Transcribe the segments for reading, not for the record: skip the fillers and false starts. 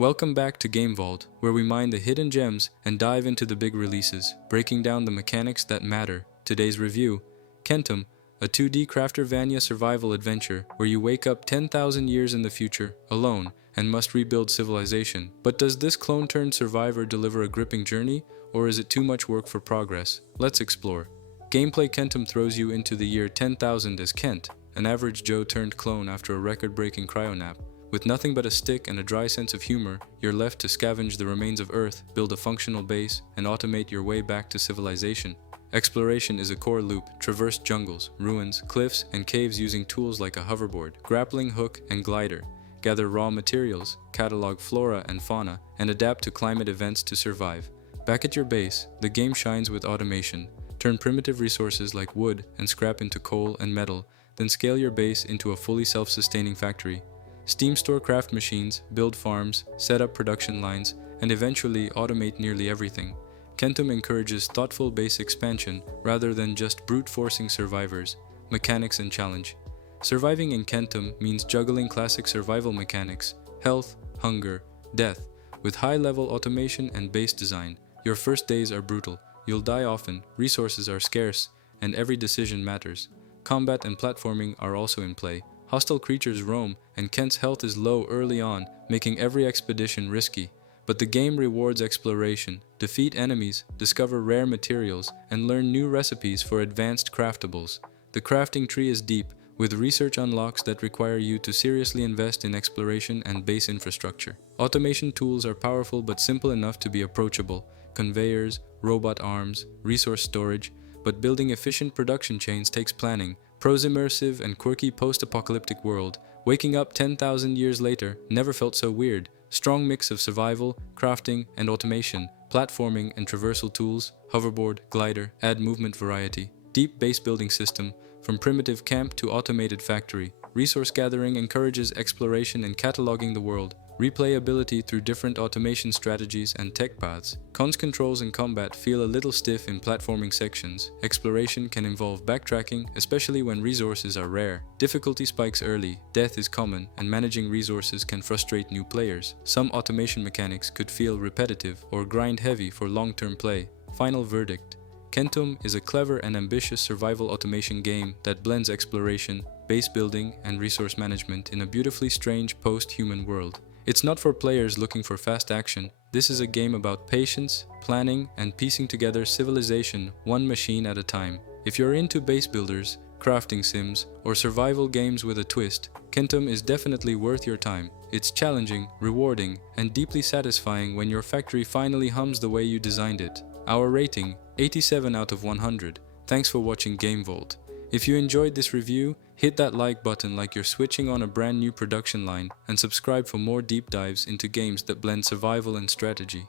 Welcome back to Game Vault, where we mine the hidden gems and dive into the big releases, breaking down the mechanics that matter. Today's review, Kentum, a 2D Craftervania survival adventure where you wake up 10,000 years in the future, alone, and must rebuild civilization. But does this clone-turned survivor deliver a gripping journey, or is it too much work for progress? Let's explore. Gameplay: Kentum throws you into the year 10,000 as Kent, an average Joe turned clone after a record-breaking cryonap. With nothing but a stick and a dry sense of humor, you're left to scavenge the remains of Earth, build a functional base, and automate your way back to civilization. Exploration is a core loop: traverse jungles, ruins, cliffs, and caves using tools like a hoverboard, grappling hook, and glider. Gather raw materials, catalog flora and fauna, and adapt to climate events to survive. Back at your base, the game shines with automation. Turn primitive resources like wood and scrap into coal and metal, then scale your base into a fully self-sustaining factory. Steam store craft machines, build farms, set up production lines, and eventually automate nearly everything. Kentum encourages thoughtful base expansion rather than just brute-forcing survivors. Mechanics and challenge. Surviving in Kentum means juggling classic survival mechanics: health, hunger, death, with high-level automation and base design. Your first days are brutal. You'll die often, resources are scarce, and every decision matters. Combat and platforming are also in play. Hostile creatures roam, and Kent's health is low early on, making every expedition risky. But the game rewards exploration. Defeat enemies, discover rare materials, and learn new recipes for advanced craftables. The crafting tree is deep, with research unlocks that require you to seriously invest in exploration and base infrastructure. Automation tools are powerful but simple enough to be approachable: conveyors, robot arms, resource storage. But building efficient production chains takes planning. Pro's immersive and quirky post-apocalyptic world, waking up 10,000 years later, never felt so weird. Strong mix of survival, crafting, and automation, platforming and traversal tools, hoverboard, glider, add movement variety. Deep base building system, from primitive camp to automated factory. Resource gathering encourages exploration and cataloging the world. Replayability through different automation strategies and tech paths. Cons: controls in combat feel a little stiff in platforming sections. Exploration can involve backtracking, especially when resources are rare. Difficulty spikes early, death is common, and managing resources can frustrate new players. Some automation mechanics could feel repetitive or grind heavy for long-term play. Final verdict: Kentum is a clever and ambitious survival automation game that blends exploration, base building, and resource management in a beautifully strange post-human world. It's not for players looking for fast action. This is a game about patience, planning, and piecing together civilization one machine at a time. If you're into base builders, crafting sims, or survival games with a twist, Kentum is definitely worth your time. It's challenging, rewarding, and deeply satisfying when your factory finally hums the way you designed it. Our rating: 87 out of 100. Thanks for watching Game Vault. If you enjoyed this review, hit that like button like you're switching on a brand new production line, and subscribe for more deep dives into games that blend survival and strategy.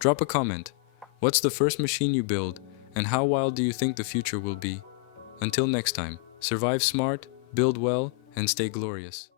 Drop a comment. What's the first machine you build, and how wild do you think the future will be? Until next time, survive smart, build well, and stay glorious.